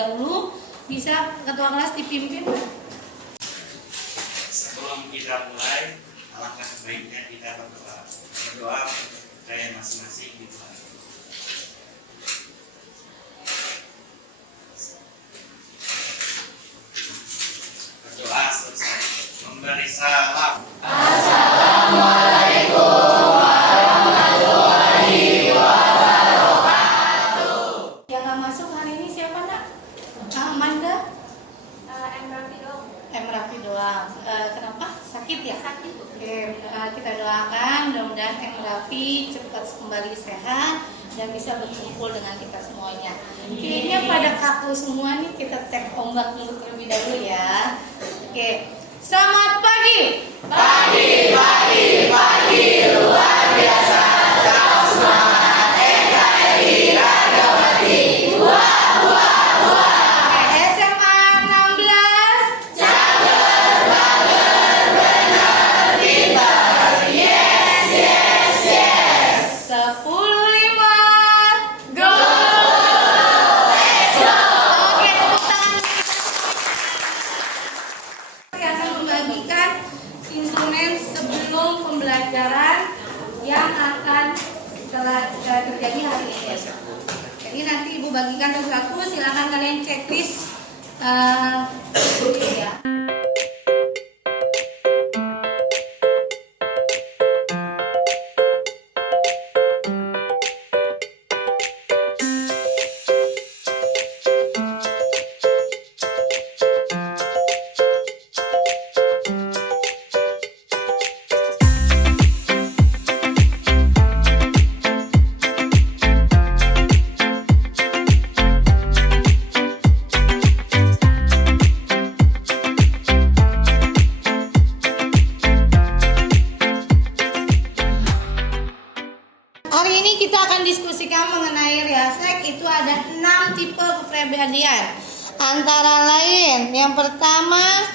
dahulu. Bisa ketua kelas dipimpin. Sebelum kita mulai, alangkah baiknya kita berdoa kayak masing-masing gitu. Berdoa selesai. Memberi salam. Assalamualaikum warahmatullahi wabarakatuh. Yang nggak masuk hari ini siapa nak? Amanda? Raffi doang. Kenapa? Sakit ya? Sakit. Oke, kita doakan mudah-mudahan Raffi cepat kembali sehat dan bisa berkumpul dengan kita semuanya. Kayaknya pada kaku semua nih, kita cek ombak dulu terlebih dahulu ya. Oke, selamat pagi. Pagi luar biasa. Kau semangat NKRI Ragawati. SMA 16. Cager, bager, bener, pinter. Yes. 10-5. Go! Let's go! Oke, tepuk tangan. Saya akan membagikan instrumen sebelum pembelajaran yang akan terjadi hari ini. Jadi nanti Ibu bagikan satu-satu, silakan kalian checklist dulu ya. Hari ini kita akan diskusikan mengenai riasek. Itu ada 6 tipe kepribadian. Antara lain, yang pertama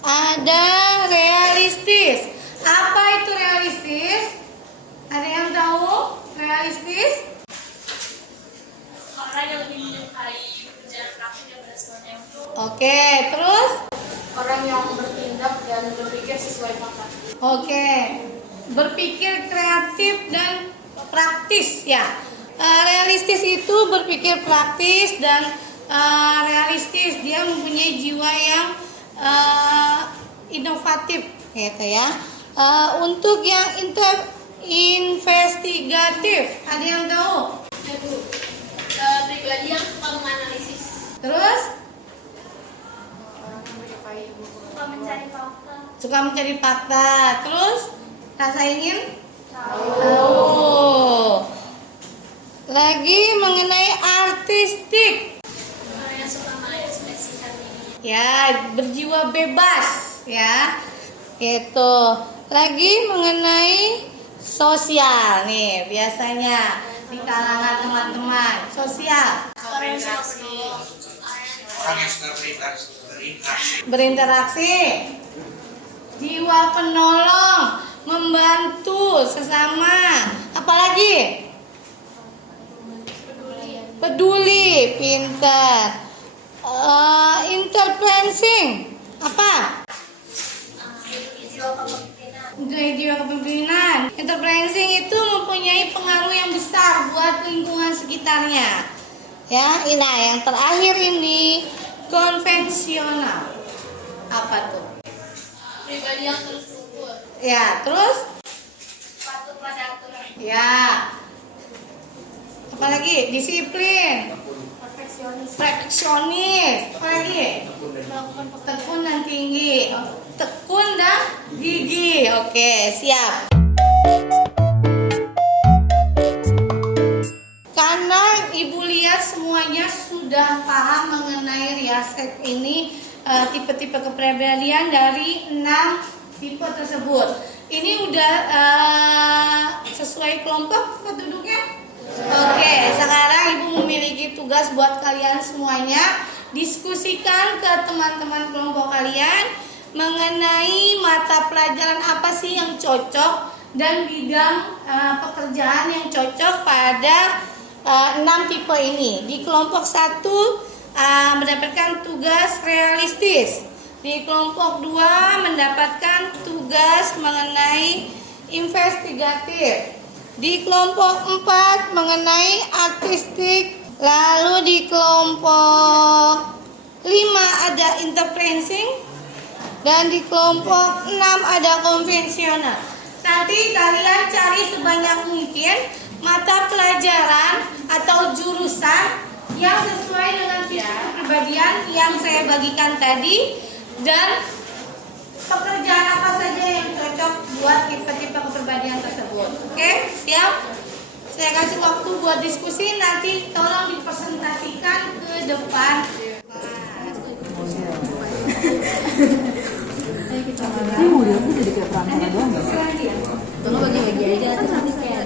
ada realistis. Apa itu realistis? Ada yang tahu realistis? Orang yang lebih menyukai berjalan kaki daripada sesuatu yang Oke, terus? orang yang bertindak dan berpikir sesuai fakta. Oke, berpikir kreatif dan praktis ya. Realistis itu berpikir praktis dan realistis. Dia mempunyai jiwa yang inovatif, gitu ya. Untuk yang investigatif, ada yang tahu? Pribadi yang suka menganalisis, Terus? suka mencari fakta, Suka mencari fakta. Terus? Rasa ingin? Lagi mengenai artistik. orang yang suka mengekspresikan dirinya. Ya, berjiwa bebas ya. Itu. Lagi mengenai sosial nih, biasanya di kalangan teman-teman. Sosial, Orang yang suka menolong, Orang yang suka berinteraksi. berinteraksi. Jiwa penolong, membantu sesama. Apalagi? Peduli, pintar. Intervention. Apa? jiwa kepemimpinan, Jiwa kepemimpinan. Intervention itu mempunyai pengaruh yang besar buat lingkungan sekitarnya. Ya, nah yang terakhir ini konvensional. Apa tuh? pribadi yang terstruktur, Ya, terus? patuh pada aturan, Ya. Apalagi? Disiplin. Perfeksionis. Apalagi? Tekun dan tinggi. Tekun dan gigih. Oke, siap. Karena Ibu lihat semuanya sudah paham mengenai riasek ini, tipe-tipe kepribadian dari 6 tipe tersebut. Ini udah sesuai kelompok penduduknya? Oke, sekarang Ibu memiliki tugas buat kalian semuanya. Diskusikan ke teman-teman kelompok kalian mengenai mata pelajaran apa sih yang cocok dan bidang pekerjaan yang cocok pada 6 tipe ini. Di kelompok 1 mendapatkan tugas realistis. Di kelompok 2 mendapatkan tugas mengenai investigatif. Di kelompok 4 mengenai artistik. Lalu di kelompok 5 ada interpreting. Dan di kelompok 6 ada konvensional. Nanti kalian cari sebanyak mungkin mata pelajaran atau jurusan yang sesuai dengan tipe kepribadian yang saya bagikan tadi, dan pekerjaan apa saja yang cocok buat tipe-tipe kepribadian tersebut. Oke, siap? Saya kasih waktu buat diskusi, nanti tolong dipresentasikan ke depan. Ini mau dia jadi kayak perantara doang ya? Tolong bagi-bagi aja terus nanti kayak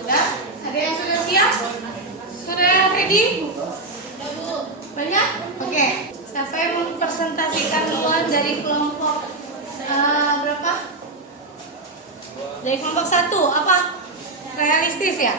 Sudah? Ada yang sudah siap? Sudah ready? Banyak? Oke. Siapa yang mau presentasikan duluan dari kelompok berapa? Dari kelompok 1, apa? Realistis ya?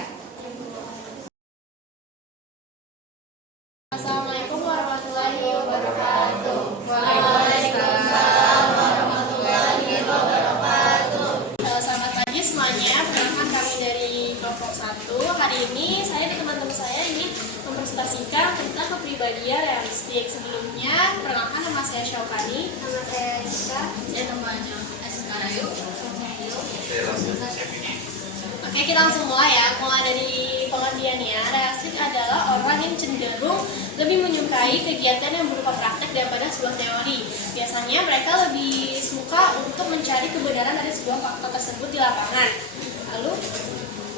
Assalamualaikum warahmatullahi wabarakatuh. Waalaikumsalam warahmatullahi wabarakatuh. Selamat pagi semuanya. Perkenalkan kami dari kelompok 1. Hari ini saya dan teman-teman saya ingin mempresentasikan tentang kepribadian realistik. Sebelumnya, perkenalkan nama saya Syaukani, nama saya Rizka, dan namanya Askarayu. Oke, kita langsung mulai ya. Mulai dari pengertiannya, realistik adalah orang yang cenderung lebih menyukai kegiatan yang berupa praktek daripada sebuah teori. Biasanya mereka lebih suka untuk mencari kebenaran dari sebuah fakta tersebut di lapangan. Lalu,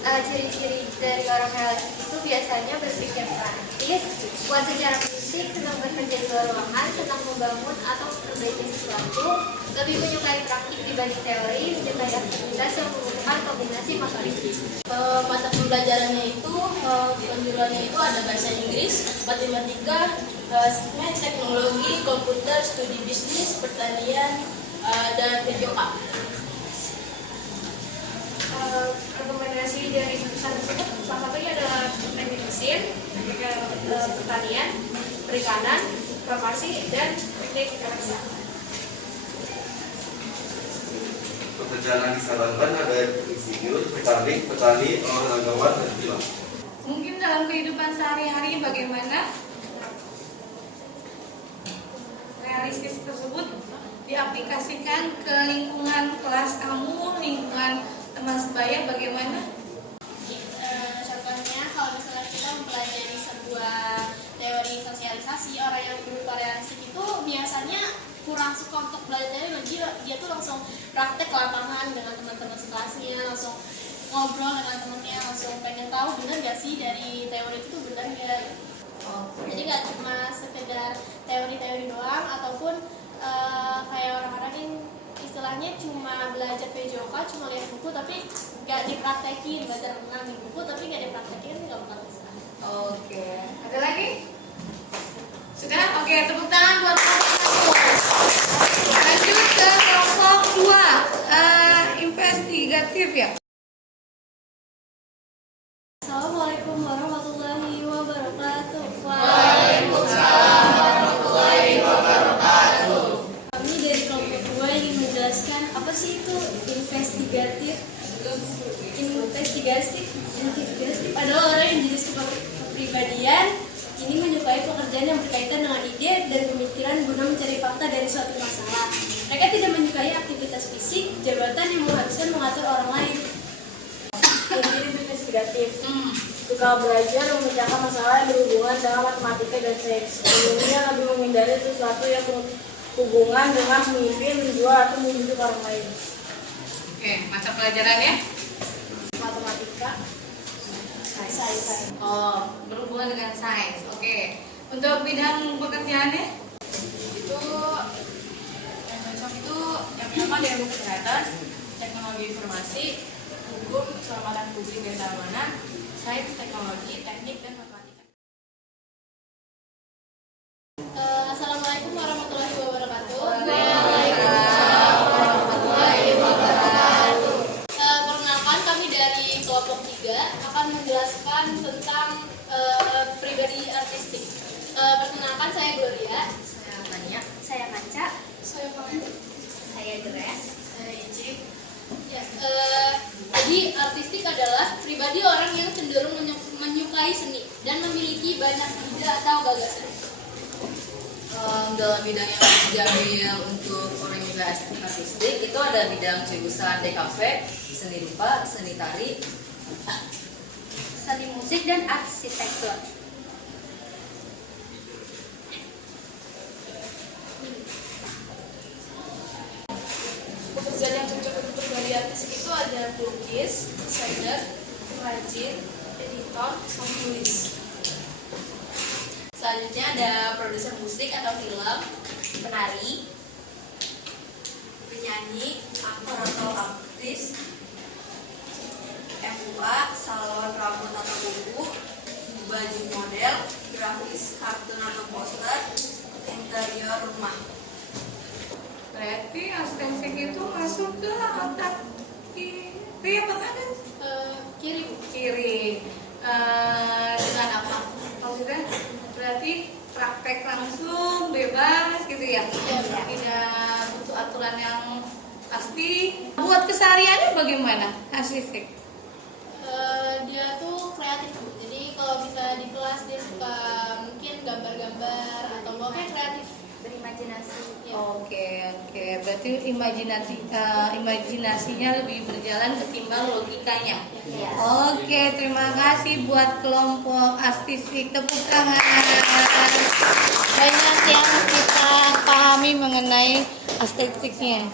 ciri-ciri dari orang realistik itu biasanya berpikir praktis, kuat secara fisik, senang bekerja di luar ruangan, senang membangun atau memperbaiki sesuatu, lebih menyukai praktik dibanding teori, menyukai aktivitas yang membutuhkan kombinasi motorik. mata pembelajarannya itu, penjuruannya itu ada bahasa Inggris, matematika, teknologi, komputer, studi bisnis, pertanian, dan PJK. Rekomendasi dari jurusan tersebut salah satunya adalah teknik mesin, teknik pertanian, perikanan, farmasi, dan teknik elektrik. Pekerjaan yang disarankan ada insinyur, mekanik, petani, olahragawan, dan pilot. Mungkin dalam kehidupan sehari-hari bagaimana realistis tersebut diaplikasikan ke lingkungan kelas kamu, lingkungan teman sebaya, bagaimana? Contohnya, kalau misalnya kita mempelajari sebuah teori sosialisasi, orang yang berupa realistik itu biasanya kurang suka untuk belajar, dia tuh langsung praktek lapangan dengan teman-teman sekelasnya, langsung ngobrol dengan temennya, langsung pengen tahu benar gak sih dari teori itu tuh benar gak. Jadi gak cuma sekedar teori-teori doang, ataupun kayak orang-orang yang istilahnya cuma belajar PJOK, cuma lihat buku tapi gak dipraktekin, belajar renang di buku tapi gak dipraktekin, gak bakal bisa. Oke, ada lagi? Sudah? Oke, tepuk tangan buat kelompok 1. Lanjut ke kelompok 2, investigatif ya. Assalamualaikum warahmatullahi wabarakatuh. Waalaikumsalam warahmatullahi wabarakatuh. Kami dari kelompok 2 ingin menjelaskan apa sih itu investigatif. Investigatif adalah orang yang jenis kepribadian ini menyukai pekerjaan yang berkaitan dengan ide dan pemikiran guna mencari fakta dari suatu masalah. Mereka tidak menyukai aktivitas fisik, jabatan yang mengharuskan mengatur orang lain. Jadi investigatif, suka belajar memecahkan masalah yang berhubungan dengan matematika dan sains. Umumnya lebih menghindari sesuatu yang berhubungan dengan memimpin, menjual, atau membujuk orang lain. Oke, mata pelajarannya? Matematika, Sains. Oh, berhubungan dengan sains. Oke. Untuk bidang pekerjaannya? Itu yang cocok itu yang pertama di ilmu kesehatan, teknologi informasi, hukum, keselamatan publik dan keamanan, sains, teknologi, teknik, dan matematika. Assalamualaikum warahmatullahi wabarakatuh. Perkenalkan, kami dari kelompok 3 akan menjelaskan tentang pribadi artistik. Perkenalkan, saya Gloria. Saya Tanya. Saya Manca. Saya Fahmi. Saya Dres. Saya Icik. Ya, jadi artistik adalah pribadi orang yang cenderung menyukai seni dan memiliki banyak ide atau gagasan. Dalam bidang yang diambil untuk orang yang juga artistik itu ada bidang jurusan DKV, seni rupa, seni tari, Seni musik dan arsitektur. Pekerjaan yang cocok untuk pribadi artistik itu ada pelukis, desainer, pengrajin, editor, sama penulis. selanjutnya ada produser musik atau film, Penari. penyanyi, aktor atau aktris, MUA, salon rambut atau kuku, baju model, grafis, kartun atau poster, interior rumah. Berarti arsitek itu masuk ke otak kiri apa kanan? Kiri. Kiri. Dengan apa? Maksudnya berarti praktek langsung bebas gitu ya? Tidak butuh aturan yang pasti. Buat kesehariannya bagaimana arsitek? Dia tuh kreatif, Bu. Jadi kalau bisa di kelas dia suka mungkin gambar-gambar atau pokoknya kreatif. Berimajinasi. Ya. Oke. Berarti imajinasinya lebih berjalan ketimbang logikanya. Iya. Oke, terima kasih buat kelompok artistik. Tepuk tangan. Banyak yang kita pahami mengenai estetiknya.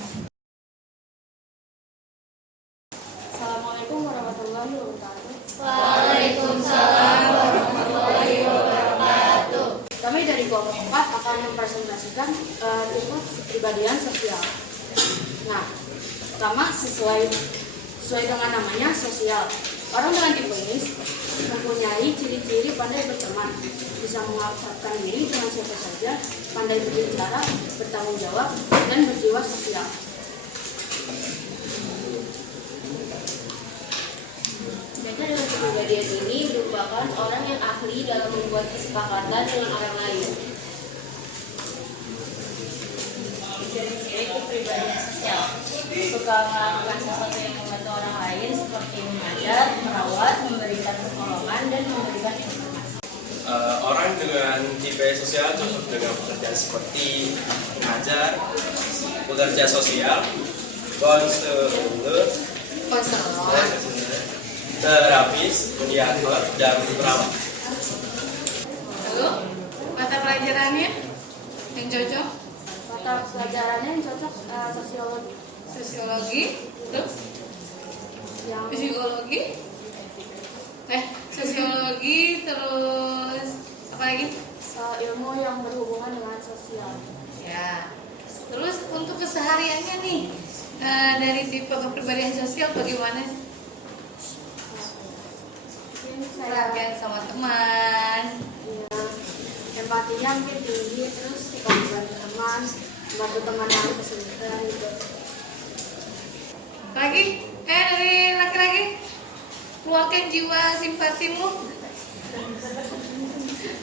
Assalamualaikum warahmatullahi wabarakatuh. Waalaikumsalam warahmatullahi wabarakatuh. Kami dari kelompok 4 akan mempresentasikan tipe kepribadian sosial. Nah, pertama sesuai dengan namanya sosial. Orang dengan tipe ini mempunyai ciri-ciri pandai berteman, bisa mengungkapkan diri dengan siapa saja, pandai berbicara, bertanggung jawab, dan berjiwa sosial. Mereka dengan kepribadian ini merupakan orang yang ahli dalam membuat kesepakatan dengan orang lain. Ciri-ciri kepribadian sosial: suka melakukan sesuatu yang membantu orang lain seperti mengajar, merawat, memberikan pertolongan, dan memberikan informasi. Orang dengan tipe sosial cocok dengan pekerjaan seperti mengajar, pekerja sosial, konselor, terapis, mediator, dan perawat. Lalu, mata pelajarannya yang cocok? Mata pelajarannya yang cocok sosiologi, Sosiologi, terus yang psikologi, sosiologi, terus apa lagi? ilmu yang berhubungan dengan sosial. Ya. Terus untuk kesehariannya nih, dari tipe kepribadian sosial bagaimana? Perhatian sama teman. Ya, empatinya mungkin tinggi, terus suka membantu teman, membantu teman yang kesulitan gitu. Lagi, dari laki-laki, keluarkan jiwa simpatimu.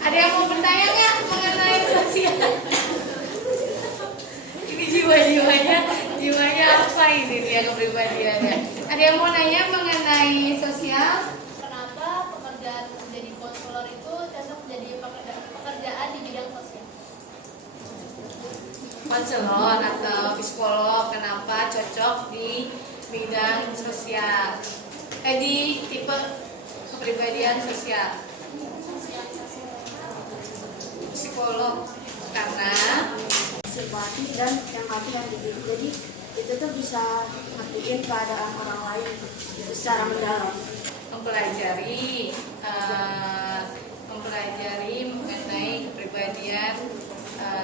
Ada yang mau bertanya nggak mengenai sosial? Ini jiwanya apa ini dia kepribadiannya? Ada yang mau nanya mengenai sosial? Kenapa pekerjaan menjadi konselor itu cocok jadi pekerjaan di bidang sosial? Konselor atau psikolog, kenapa cocok di bidang sosial? Di tipe kepribadian sosial. Psikolog karena Simpati dan empati yang tinggi. Jadi itu tuh bisa ngertiin keadaan orang lain secara mendalam. mempelajari mengenai kepribadian kepribadian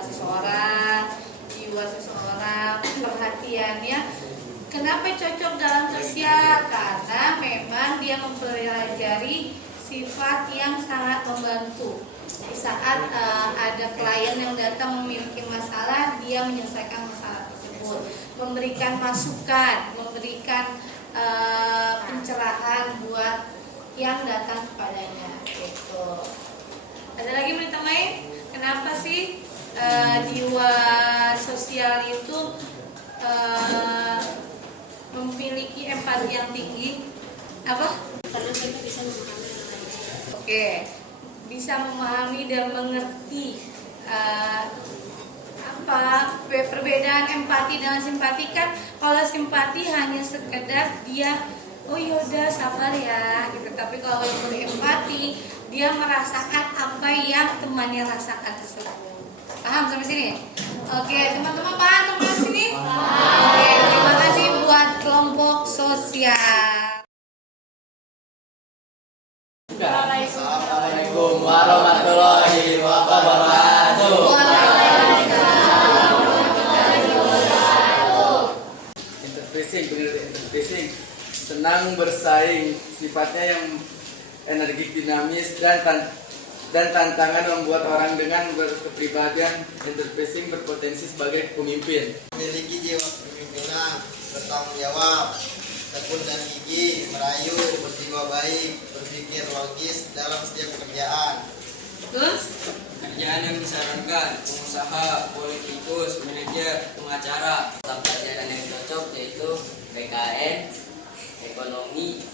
seseorang, jiwa seseorang, perhatiannya. Kenapa cocok dalam sosial? Karena memang dia mempelajari sifat yang sangat membantu. Di saat ada klien yang datang memiliki masalah, dia menyelesaikan masalah tersebut, memberikan masukan, memberikan pencerahan buat yang datang kepadanya. Gitu. Ada lagi berita lain? Kenapa sih jiwa sosial itu memiliki empati yang tinggi? Apa? Karena mereka bisa memahami orang lain. Oke, bisa memahami dan mengerti apa perbedaan empati dengan simpati. Kan kalau simpati hanya sekedar dia oh yaudah sabar ya gitu, tapi kalau yang berempati dia merasakan apa yang temannya rasakan tersebut. Paham sampai sini? Oke, teman-teman paham sampai sini? Oke, terima kasih buat kelompok sosial. Assalamualaikum warahmatullahi wabarakatuh. Interfacing senang bersaing, sifatnya yang energik, dinamis, dan tantangan membuat orang dengan berkepribadian interfacing berpotensi sebagai pemimpin. Memiliki jiwa kepemimpinan, bertanggung jawab, tekun dan gigih, merayu, berjiwa baik, berpikir logis dalam setiap pekerjaan. Terus? Pekerjaan yang disarankan, pengusaha, politikus, manajer, pengacara. Pelajaran yang cocok yaitu PKN, ekonomi,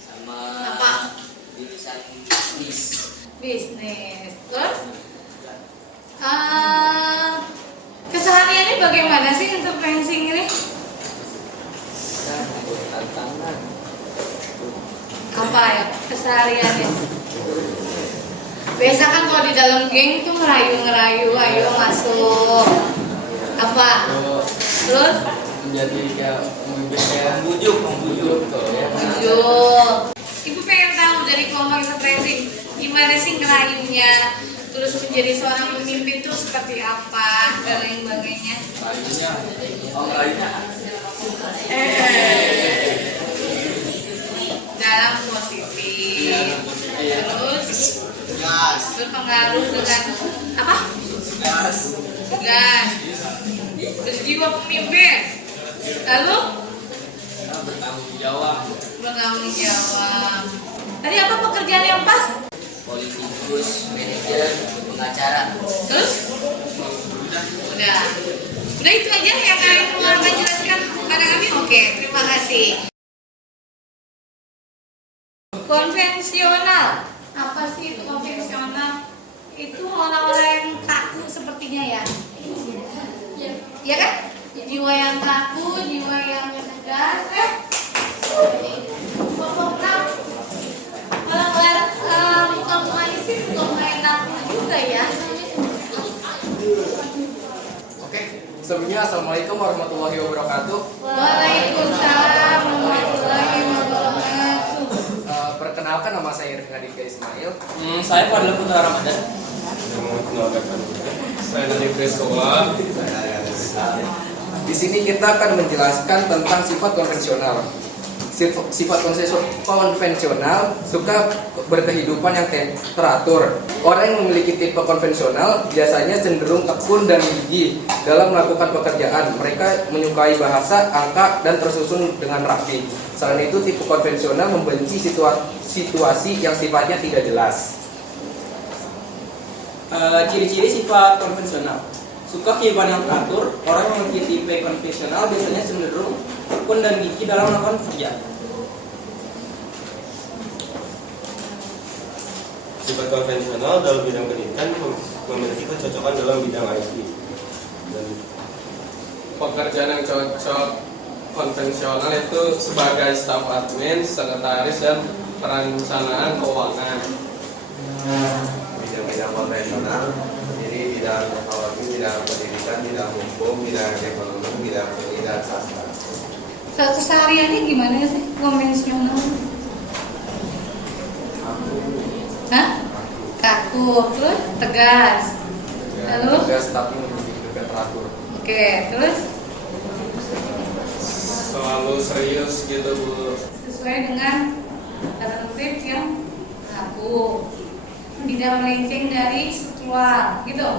sama Apa? jurusan Bisnis. Terus? Kesehariannya bagaimana sih interfacing ini? Tantangan. Apa ya kesehariannya? Biasa kan kalau di dalam geng tuh ngerayu, ayo masuk. Apa? Terus? Menjadi kayak Membujuk. tuh ya. Bujuk. Ibu pengen tahu dari kelompok interfacing gimana sih ngerayunya, terus menjadi seorang pemimpin itu seperti apa dan lain sebagainya. Lainnya Dalam positif. Terus Gas, berpengaruh dengan apa? gas. Tegas. Terus jiwa pemimpin. Lalu Bertanggung jawab. bertanggung jawab. Tadi apa pekerjaan yang pas? politikus, manajer, pengacara. Terus? Udah. Udah itu aja yang kalian mau jelaskan kepada kami. Oke, terima kasih. Konvensional. Apa sih itu konvensional? Itu orang-orang yang kaku sepertinya ya. Iya kan? Jiwa yang kaku, jiwa yang tegas. Kalau muka-mukanya sih muka yang kaku juga ya. Oke, sebelumnya assalamualaikum warahmatullahi wabarakatuh. Waalaikumsalam warahmatullahi wabarakatuh. Perkenalkan, nama saya Irfan Aditya Ismail. Saya Fadil Putra Ramadan. Saya dari Sekolah. Di sini kita akan menjelaskan tentang sifat konvensional. Sifat konvensional suka berkehidupan yang teratur. Orang yang memiliki tipe konvensional biasanya cenderung tekun dan gigih dalam melakukan pekerjaan. Mereka menyukai bahasa, angka, dan tersusun dengan rapi. Selain itu, tipe konvensional membenci situasi yang sifatnya tidak jelas. Ciri-ciri sifat konvensional: suka kehidupan yang teratur. Orang yang memiliki tipe konvensional biasanya cenderung tekun dan gigih dalam melakukan pekerjaan. Sifat konvensional dalam bidang pendidikan memiliki kecocokan dalam bidang IT. Dan Pekerjaan yang cocok konvensional itu sebagai staf admin, sekretaris, dan perencanaan keuangan. Bidang-bidang konvensional, jadi bidang teknologi, bidang pendidikan, bidang hukum, bidang ekonomi, bidang seni dan sastra. Kesehariannya gimana sih konvensional? Hah? Kaku. teratur. Terus tegas. Lalu? Tegas tapi juga teratur. Oke, terus Selalu serius gitu Bu. sesuai dengan tata tertib yang berlaku. Tidak melenceng dari struktural, gitu.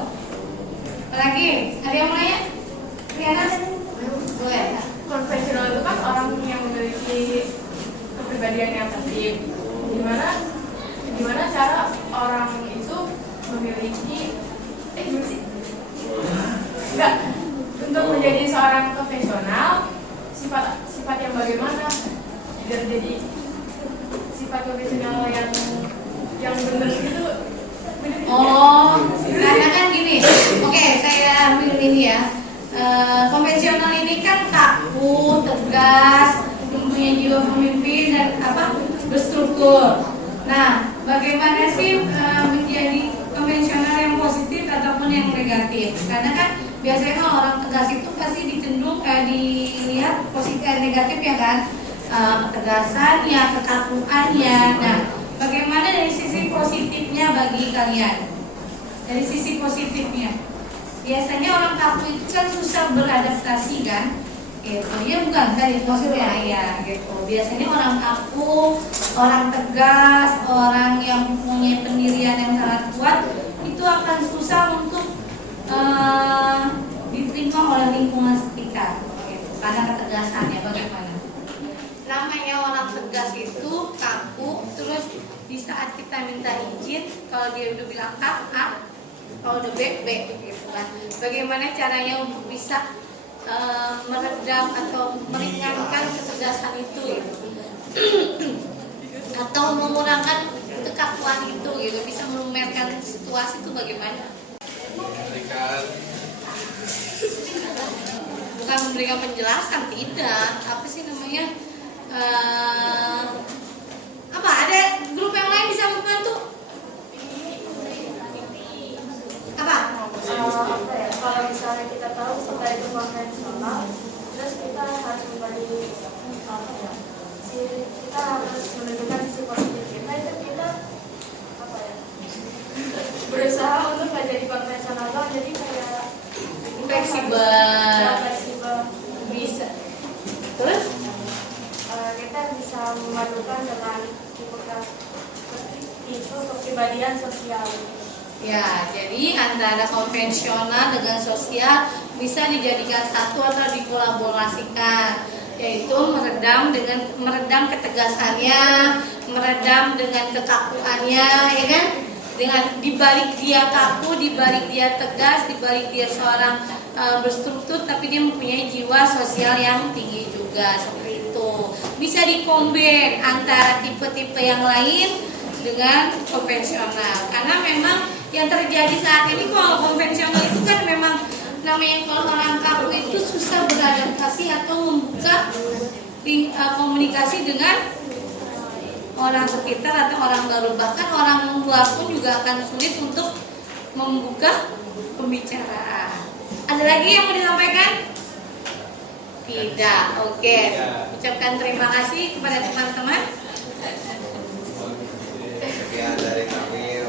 Apalagi? Ada yang mau nanya? Riana? Boleh. Konvensional itu kan orang yang memiliki kepribadian yang tertib. Gimana cara orang itu memiliki gimana sih? Enggak, untuk menjadi seorang konvensional sifat yang bagaimana biar jadi sifat konvensional yang benar gitu. Oh, karena kan gini. Oke, saya ambil ini ya. Konvensional ini kan kaku, tegas, mempunyai jiwa pemimpin dan berstruktur. Nah, bagaimana sih menjadi konvensional yang positif ataupun yang negatif? Karena kan biasanya kalau orang tegas itu pasti dicenderung dilihat positif negatif ya kan, ketegasannya, kekakuannya. Nah, bagaimana dari sisi positifnya bagi kalian? Dari sisi positifnya, biasanya orang kaku itu kan susah beradaptasi kan? Gitu. Ya bukan tadi maksudnya ya gitu. Biasanya orang kaku, orang tegas, orang yang mempunyai pendirian yang sangat kuat itu akan susah untuk diterima oleh lingkungan sekitar gitu. Karena ketegasannya bagaimana? Namanya orang tegas itu kaku, terus di saat kita minta izin, kalau dia udah bilang A, kalau udah B gitu kan. Bagaimana caranya untuk bisa meredam atau meringankan ketegasan itu gitu. Atau mengurangkan kekakuan itu gitu, bisa melumerkan situasi itu bagaimana? Bukan memberikan penjelasan, tidak. Apa sih namanya? Ada grup yang lain bisa membantu? Apa? Kalau misalnya kita tahu sifat itu konvensional, terus kita harus kita harus menunjukkan sisi positif kita itu kita berusaha untuk nggak jadi konvensional doang, jadi kayak Fleksibel. Bisa. Terus? Kita bisa memadukan dengan tipe kepribadian sosial. Ya, jadi antara konvensional dengan sosial bisa dijadikan satu atau dikolaborasikan, yaitu meredam ketegasannya, meredam dengan kekakuannya, ya kan? Dengan dibalik dia kaku, dibalik dia tegas, dibalik dia seorang berstruktur, tapi dia mempunyai jiwa sosial yang tinggi juga, seperti itu. Bisa dikombin antara tipe-tipe yang lain dengan konvensional, karena memang yang terjadi saat ini kalau konvensional itu kan memang namanya kalau orang kaku itu susah beradaptasi atau membuka komunikasi dengan orang sekitar atau orang baru, bahkan orang luar pun juga akan sulit untuk membuka pembicaraan. Ada lagi yang mau disampaikan? Tidak. Oke. Ucapkan terima kasih kepada teman-teman. Sekian dari kami.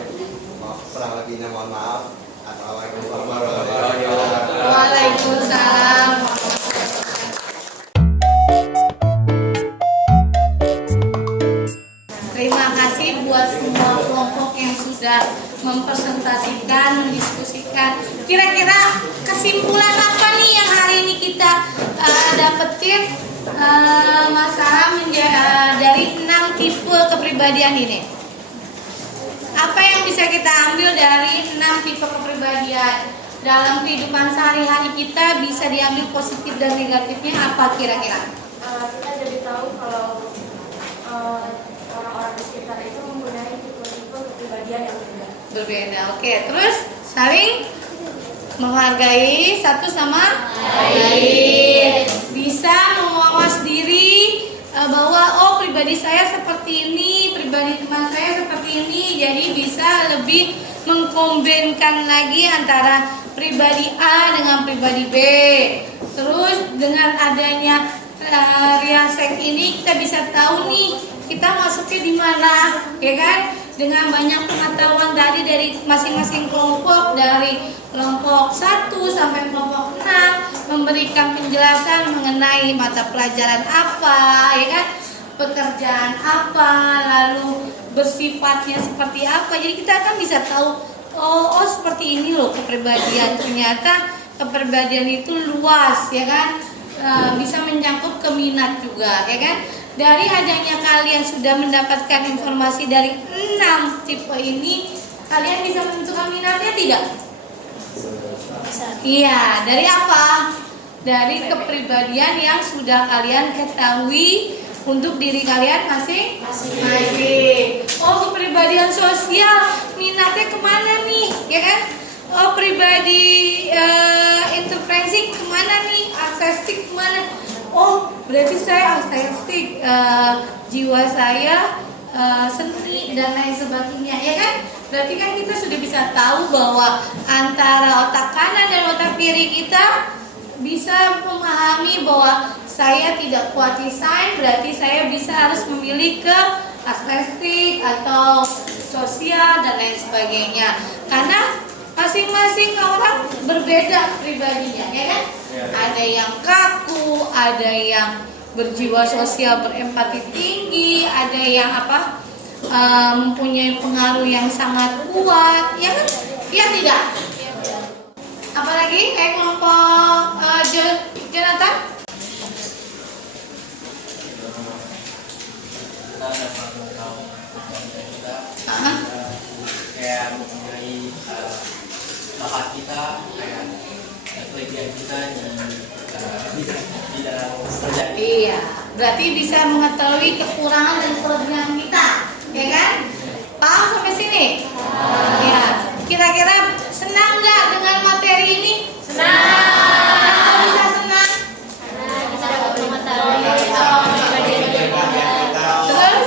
Kurang lebihnya mohon maaf. Assalamualaikum warahmatullahi wabarakatuh. Waalaikumsalam. Terima kasih buat semua kelompok yang sudah mempresentasikan, mendiskusikan. Kira-kira kesimpulan apa nih yang hari ini kita dapetin masalah dari 6 tipe kepribadian ini? Apa yang bisa kita ambil dari 6 tipe kepribadian dalam kehidupan sehari-hari kita, bisa diambil positif dan negatifnya apa kira-kira? Kita jadi tahu kalau orang-orang di sekitar itu mempunyai tipe-tipe kepribadian yang berbeda. Oke, terus saling menghargai satu sama lain. Bisa mengawas diri bahwa pribadi saya seperti ini, pribadi teman saya seperti ini, jadi bisa lebih mengkombinkan lagi antara pribadi A dengan pribadi B. Terus dengan adanya Riasek ini kita bisa tahu nih kita masuknya di mana, ya kan? dengan banyak pengetahuan tadi dari masing-masing kelompok, dari kelompok 1 sampai kelompok 6, memberikan penjelasan mengenai mata pelajaran apa, ya kan, pekerjaan apa, lalu bersifatnya seperti apa. Jadi kita akan bisa tahu, oh seperti ini loh kepribadian. Ternyata kepribadian itu luas, ya kan, bisa menyangkut ke minat juga, ya kan. Dari adanya kalian sudah mendapatkan informasi dari 6 tipe ini, kalian bisa menentukan minatnya tidak? Iya, dari apa? Dari kepribadian yang sudah kalian ketahui untuk diri kalian masing-masing. Oh, kepribadian sosial, minatnya kemana nih, ya kan? Oh, pribadi intervensi kemana nih? Artistik kemana? Oh, berarti saya artistik, jiwa saya seni dan lain sebagainya, ya kan? Berarti kan kita sudah bisa tahu bahwa antara otak kanan dan otak kiri kita bisa memahami bahwa saya tidak kuat desain, berarti saya bisa harus memilih ke artistik atau sosial dan lain sebagainya. Karena masing-masing orang berbeda pribadinya, ya kan? Ada yang kaku, ada yang berjiwa sosial, berempati tinggi, ada yang mempunyai pengaruh yang sangat kuat, ya kan? Iya tidak? Apalagi kayak kelompok Jonathan? Kayak mempunyai bakat kita, kayak kelebihan kita di dalam kerjaan. Iya, berarti bisa mengetahui kekurangan dan kelebihan kita, ya kan? Paham sampai sini? Ya, kira-kira senang nggak dengan materi ini? Senang. Kenapa bisa senang? Karena kita dapat mengetahui Terus?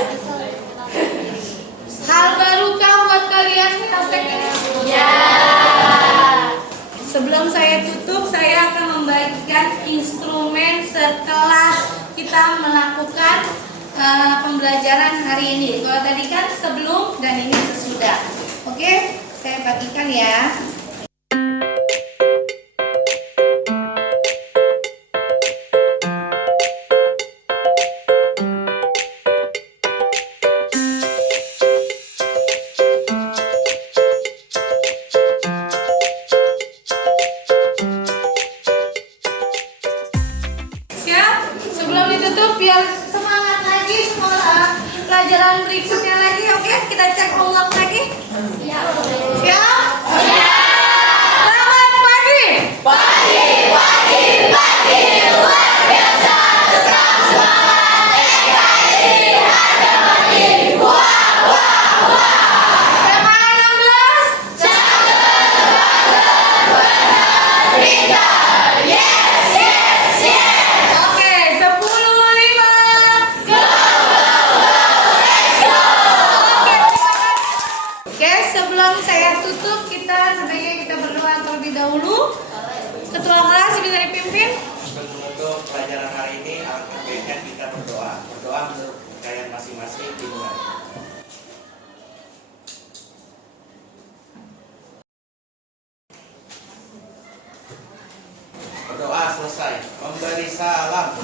Hal barukah buat kalian praktek ini? Ya. Sebelum saya tutup, saya akan membagikan instrumen setelah kita melakukan pembelajaran hari ini. Kalau tadi kan sebelum dan ini sesudah. Oke, saya bagikan ya. Biar semangat lagi semua pelajaran berikutnya lagi, oke? Kita cek ulang lagi. Siap? Selamat pagi. Pagi, luar biasa. Tetap semangat. NKRI harga mati. Wah. SMA 16. Cakep, benar, pintar. Yes. Oke, 10. Oke, sebelum saya tutup, sebaiknya kita berdoa terlebih dahulu. Ketua kelas bisa dipimpin. Untuk pelajaran hari ini, alangkah baiknya kita berdoa menurut kalian masing-masing dimulai. Berdoa selesai, memberi salam.